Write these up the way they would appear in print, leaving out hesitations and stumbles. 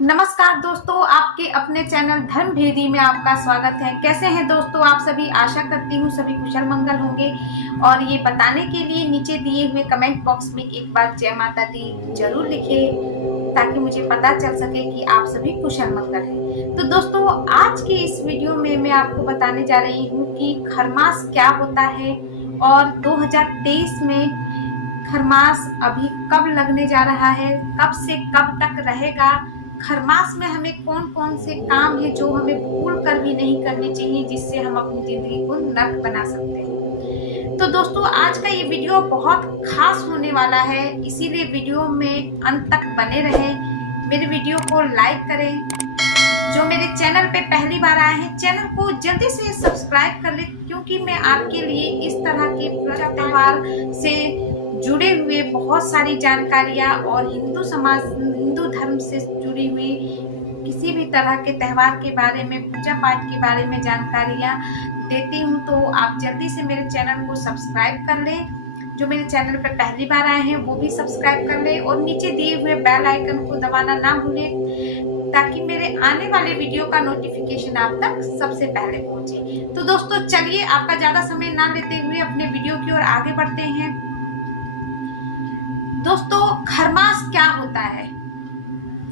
नमस्कार दोस्तों, आपके अपने चैनल धर्म भेदी में आपका स्वागत है। कैसे हैं दोस्तों आप सभी? आशा करती हूँ सभी कुशल मंगल होंगे। और ये बताने के लिए नीचे दिए हुए कमेंट बॉक्स में एक बार जय माता दी जरूर लिखें, ताकि मुझे पता चल सके कि आप सभी कुशल मंगल हैं। तो दोस्तों, आज के इस वीडियो में मैं आपको बताने जा रही हूँ कि खरमास क्या होता है और 2023 में खरमास अभी कब लगने जा रहा है, कब से कब तक रहेगा। खरमास में हमें कौन कौन से काम है जो हमें भूल कर भी नहीं करने चाहिए, जिससे हम अपनी जिंदगी को नर्क बना सकते हैं। तो दोस्तों, आज का ये वीडियो बहुत खास होने वाला है, इसीलिए वीडियो में अंत तक बने रहें। मेरे वीडियो को लाइक करें। जो मेरे चैनल पे पहली बार आए हैं, चैनल को जल्दी से सब्सक्राइब कर लें, क्योंकि मैं आपके लिए इस तरह के त्योहार से जुड़े हुए बहुत सारी जानकारियाँ और हिंदू धर्म से जुड़ी हुई किसी भी तरह के त्यौहार के बारे में, पूजा पाठ के बारे में जानकारियाँ देती हूँ। तो आप जल्दी से मेरे चैनल को सब्सक्राइब कर लें। जो मेरे चैनल पर पहली बार आए हैं वो भी सब्सक्राइब कर लें और नीचे दिए हुए बेल आइकन को दबाना ना भूलें, ताकि मेरे आने वाले वीडियो का नोटिफिकेशन आप तक सबसे पहले पहुंचे। तो दोस्तों, चलिए आपका ज्यादा समय ना लेते हुए अपने वीडियो की ओर आगे बढ़ते हैं। दोस्तों, खरमास क्या होता है?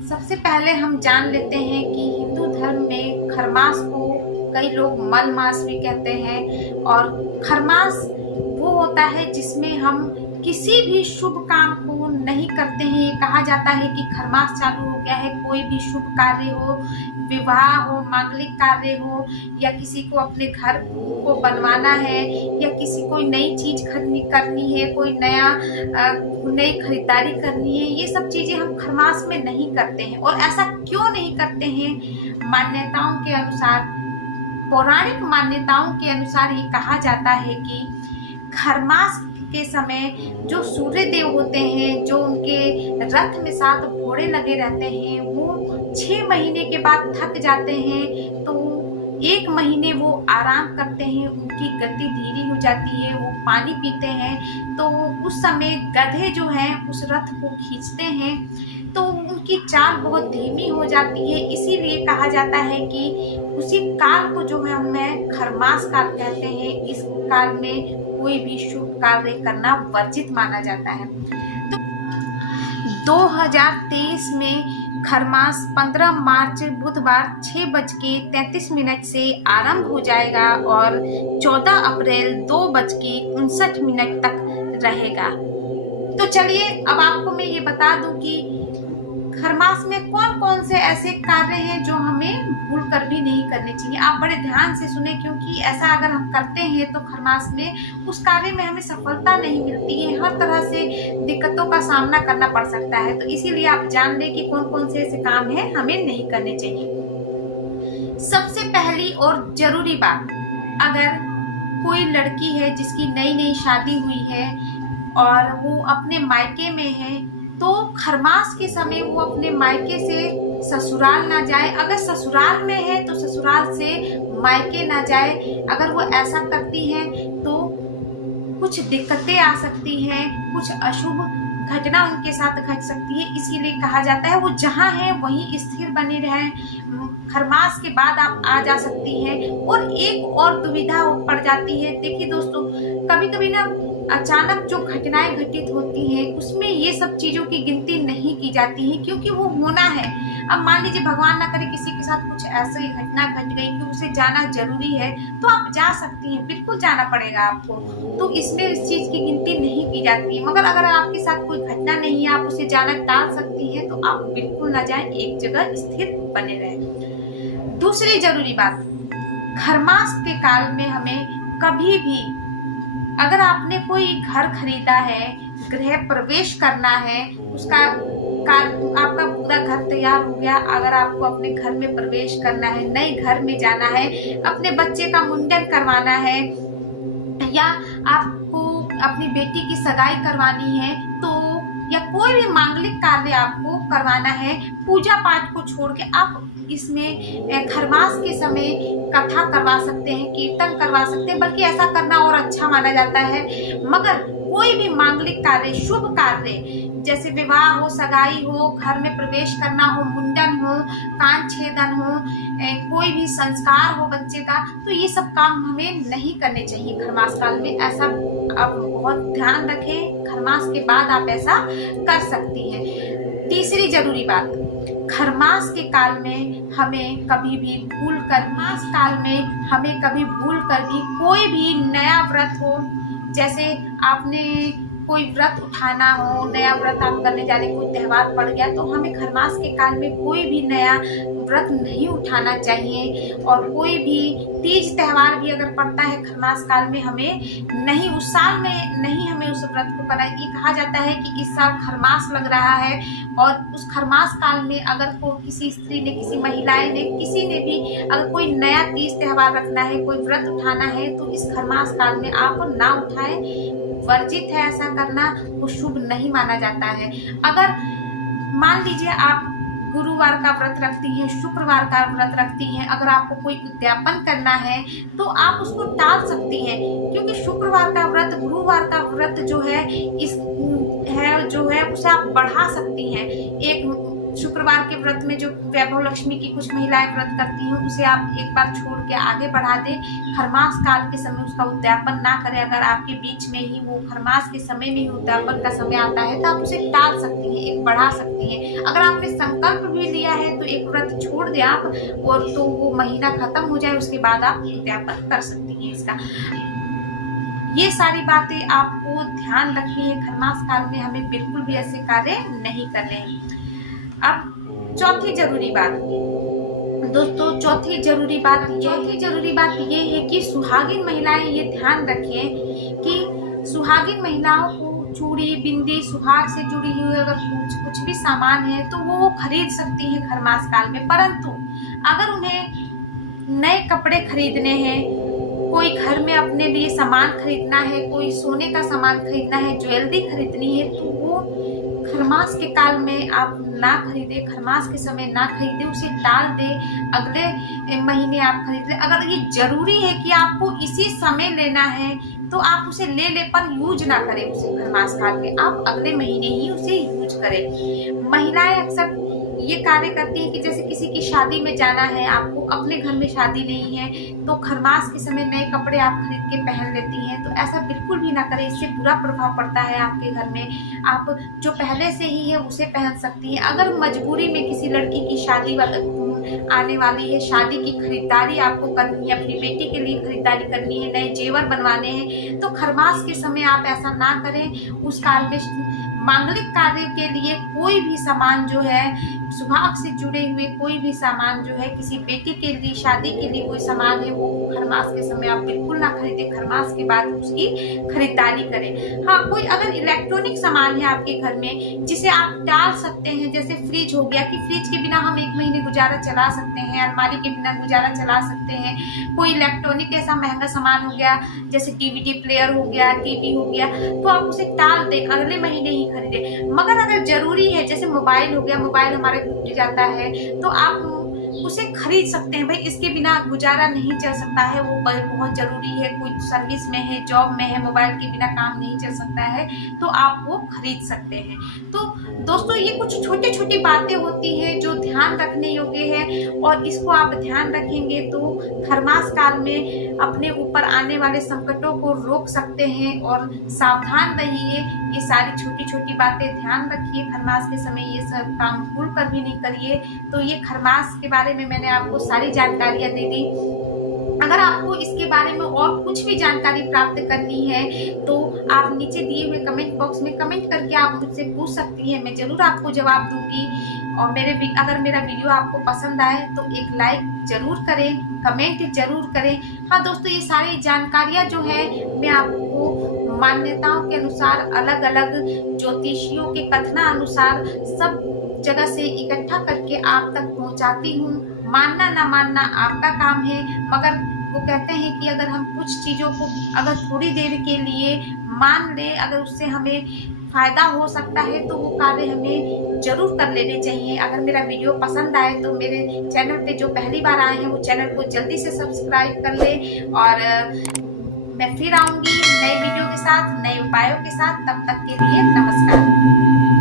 सबसे पहले हम जान लेते हैं कि हिंदू धर्म में खरमास को कई लोग मल मास भी कहते हैं। और खरमास वो होता है जिसमें हम किसी भी शुभ काम को नहीं करते हैं। ये कहा जाता है कि खरमास चालू हो गया है, कोई भी शुभ कार्य हो, विवाह हो, मांगलिक कार्य हो, या किसी को अपने घर को बनवाना है, या किसी कोई नई चीज करनी है, कोई नई खरीदारी करनी है, ये सब चीजें हम खरमास में नहीं करते हैं। और ऐसा क्यों नहीं करते हैं? मान्यताओं के अनुसार, पौराणिक मान्यताओं के अनुसार ये कहा जाता है कि खरमास के समय जो सूर्य देव होते हैं, जो उनके रथ में 7 घोड़े लगे रहते हैं, वो 6 महीने के बाद थक जाते हैं। तो 1 महीने वो आराम करते हैं, उनकी गति धीरी हो जाती है, वो पानी पीते हैं। तो उस समय गधे जो हैं उस रथ को खींचते हैं, तो उनकी चाल बहुत धीमी हो जाती है। इसीलिए कहा जाता है कि उसी काल को जो है हमें खरमास काल कहते हैं। इस काल में कोई भी शुभ कार्य करना वर्जित माना जाता है। तो 2023 में खरमास 15 मार्च बुधवार 6:33 से आरंभ हो जाएगा और 14 अप्रैल 2:59 तक रहेगा। तो चलिए अब आपको मैं ये बता दूं कि खरमास में कौन कौन से ऐसे कार्य हैं जो हमें भूल कर भी नहीं करने चाहिए। आप बड़े ध्यान से सुने, क्योंकि ऐसा अगर हम करते हैं तो खरमास में उस कार्य में हमें सफलता नहीं मिलती है, हर तरह से दिक्कतों का सामना करना पड़ सकता है। तो इसीलिए आप जान लें कि कौन कौन से ऐसे काम हैं हमें नहीं करने चाहिए। सबसे पहली और जरूरी बात, अगर कोई लड़की है जिसकी नई शादी हुई है और वो अपने मायके में है, तो खरमास के समय वो अपने मायके से ससुराल ना जाए। अगर ससुराल में है तो ससुराल से मायके ना जाए। अगर वो ऐसा करती है तो कुछ दिक्कतें आ सकती हैं, कुछ अशुभ घटना उनके साथ घट सकती है। इसीलिए कहा जाता है वो जहाँ है वहीं स्थिर बनी रहे। खरमास के बाद आप आ जा सकती हैं। और एक और दुविधा पड़ जाती है। देखिए दोस्तों, कभी कभी ना अचानक जो घटनाएं घटित होती हैं उसमें ये सब चीजों की गिनती नहीं की जाती है, क्योंकि वो होना है। अब मान लीजिए भगवान ना करे किसी के साथ कुछ ऐसी घटना घट गई कि उसे जाना जरूरी है, तो आप जा सकती हैं, बिल्कुल जाना पड़ेगा आपको। तो इसमें इस चीज की गिनती नहीं की जाती है। मगर अगर आपके साथ कोई घटना नहीं है, आप उसे जाना टाल सकती हैं, तो आप बिल्कुल ना जाए, एक जगह स्थिर बने रहे। दूसरी जरूरी बात, खरमास के काल में हमें कभी भी, अगर आपने कोई घर खरीदा है, गृह प्रवेश करना है, उसका आपका पूरा घर तैयार हो गया, अगर आपको अपने घर में प्रवेश करना है, नए घर में जाना है, अपने बच्चे का मुंडन करवाना है, या आपको अपनी बेटी की सगाई करवानी है, तो या कोई भी मांगलिक कार्य आपको करवाना है, पूजा पाठ को छोड़ के आप इसमें खरमास के समय कथा करवा सकते हैं, कीर्तन करवा सकते हैं, बल्कि ऐसा करना और अच्छा माना जाता है। मगर कोई भी मांगलिक कार्य, शुभ कार्य जैसे विवाह हो, सगाई हो, घर में प्रवेश करना हो, मुंडन हो, कान छेदन हो, कोई भी संस्कार हो बच्चे का, तो ये सब काम हमें नहीं करने चाहिए खरमास काल में। ऐसा आप बहुत ध्यान रखें, खरमास के बाद आप ऐसा कर सकती हैं। तीसरी जरूरी बात, खरमास के काल में हमें कभी भी खरमास काल में हमें कभी भूल कर भी कोई भी नया व्रत हो, जैसे आपने कोई व्रत उठाना हो, नया व्रत आप करने जा रहे, कोई त्योहार पड़ गया, तो हमें खरमास के काल में कोई भी नया व्रत नहीं उठाना चाहिए। और कोई भी तीज त्योहार भी अगर पड़ता है खरमास काल में, हमें नहीं, उस साल में नहीं हमें उस व्रत को करना। ये कहा जाता है कि इस साल खरमास लग रहा है और उस खरमास काल में अगर किसी स्त्री ने, किसी महिलाएं ने, किसी ने भी अगर कोई नया तीज त्योहार रखना है, कोई व्रत उठाना है, तो इस खरमास काल में आप ना उठाएं, वर्जित है ऐसा करना, वो शुभ नहीं माना जाता है। अगर मान लीजिए आप गुरुवार का व्रत रखती हैं, शुक्रवार का व्रत रखती हैं, अगर आपको कोई उद्यापन करना है तो आप उसको टाल सकती हैं, क्योंकि शुक्रवार का व्रत, गुरुवार का व्रत जो है उसे आप बढ़ा सकती हैं। एक शुक्रवार के व्रत में जो वैभव लक्ष्मी की कुछ महिलाएं व्रत करती हैं, उसे आप एक बार छोड़ के आगे बढ़ा दें। खरमास काल के समय उसका उद्यापन ना करें। अगर आपके बीच में ही वो खरमास के समय में ही उद्यापन का समय आता है तो आप उसे टाल सकती हैं, एक बढ़ा सकती हैं। अगर आपने संकल्प भी लिया है तो एक व्रत छोड़ दें आप, और तो वो महीना खत्म हो जाए, उसके बाद आप उद्यापन कर सकती हैं इसका। ये सारी बातें आपको ध्यान रखनी है। खरमास काल में हमें बिल्कुल भी ऐसे कार्य नहीं करने हैं। अब चौथी जरूरी बात दोस्तों, चौथी जरूरी बात ये है कि सुहागिन महिलाएं ये ध्यान रखें कि सुहागिन महिलाओं को चूड़ी, बिंदी, सुहाग से जुड़ी हुई अगर कुछ भी सामान है तो वो खरीद सकती है खरमास काल में। परंतु अगर उन्हें नए कपड़े खरीदने हैं, कोई घर में अपने लिए सामान खरीदना है, कोई सोने का सामान खरीदना है, ज्वेलरी खरीदनी है, तो वो खरमास के काल में आप ना खरीदे, खरमास के समय ना खरीदे, उसे टाल दे, अगले महीने आप खरीद ले। अगर ये जरूरी है कि आपको इसी समय लेना है तो आप उसे ले पर यूज ना करें उसे खरमास काल में, आप अगले महीने ही उसे यूज करें। महिलाएं अक्सर ये कार्य करती है कि जैसे किसी की शादी में जाना है, आपको अपने घर में शादी नहीं है तो खरमास के समय नए कपड़े आप खरीद के पहन लेती हैं, तो ऐसा बिल्कुल भी ना करें। इससे बुरा प्रभाव पड़ता है आपके घर में। आप जो पहले से ही है उसे पहन सकती हैं। अगर मजबूरी में किसी लड़की की शादी आने वाली है, शादी की खरीदारी आपको करनी है, अपनी बेटी के लिए खरीदारी करनी है, नए जेवर बनवाने हैं, तो खरमास के समय आप ऐसा ना करें। उस काल में मांगलिक कार्य के लिए कोई भी सामान जो है, सुहाग से जुड़े हुए कोई भी सामान जो है, किसी बेटी के लिए, शादी के लिए कोई सामान है, वो खरमास के समय आप बिल्कुल ना खरीदें। खरमास के बाद उसकी खरीदारी करें। हाँ, कोई अगर इलेक्ट्रॉनिक सामान है आपके घर में जिसे आप टाल सकते हैं, जैसे फ्रिज हो गया, कि फ्रिज के बिना हम 1 महीने गुजारा चला सकते हैं, अलमारी के बिना गुजारा चला सकते हैं। कोई इलेक्ट्रॉनिक ऐसा महंगा सामान हो गया जैसे डीवीडी प्लेयर हो गया, टीवी हो गया, तो आप उसे टाल दें, अगले महीने ही खरीदें। मगर अगर जरूरी है, जैसे मोबाइल हो गया, मोबाइल हमारे टूट जाता है तो आप उसे खरीद सकते हैं। भाई इसके बिना गुजारा नहीं चल सकता है, वो बहुत जरूरी है, कोई सर्विस में है, जॉब में है, मोबाइल के बिना काम नहीं चल सकता है, तो आप वो खरीद सकते हैं। तो दोस्तों, ये कुछ छोटी छोटी बातें होती हैं जो ध्यान रखने योग्य है, और इसको आप ध्यान रखेंगे तो खरमास काल में अपने ऊपर आने वाले संकटों को रोक सकते हैं। और सावधान रहिए, ये सारी छोटी छोटी बातें ध्यान रखिए। खरमास के समय ये सब काम भूल कर भी नहीं करिए। तो ये खरमास के बारे में मैंने आपको सारी जानकारियां दे दी। अगर आपको इसके बारे में और कुछ भी जानकारी प्राप्त करनी है तो आप नीचे दिए हुए कमेंट बॉक्स में कमेंट करके आप मुझसे पूछ सकती हैं, मैं जरूर आपको जवाब दूंगी। और अगर मेरा वीडियो आपको पसंद आए तो एक लाइक जरूर करें, कमेंट जरूर करें। हाँ दोस्तों, ये सारी जानकारियां जो है मैं आपको मान्यताओं के अनुसार, अलग अलग ज्योतिषियों के कथना अनुसार सब जगह से इकट्ठा करके आप तक पहुंचाती हूँ। मानना ना मानना आपका काम है, मगर वो कहते हैं कि अगर हम कुछ चीज़ों को अगर थोड़ी देर के लिए मान ले, अगर उससे हमें फायदा हो सकता है तो वो कार्य हमें जरूर कर लेने चाहिए। अगर मेरा वीडियो पसंद आए तो मेरे चैनल पे जो पहली बार आए हैं वो चैनल को जल्दी से सब्सक्राइब कर ले। और मैं फिर आऊंगी नए वीडियो के साथ, नए उपायों के साथ। तब तक के लिए नमस्कार।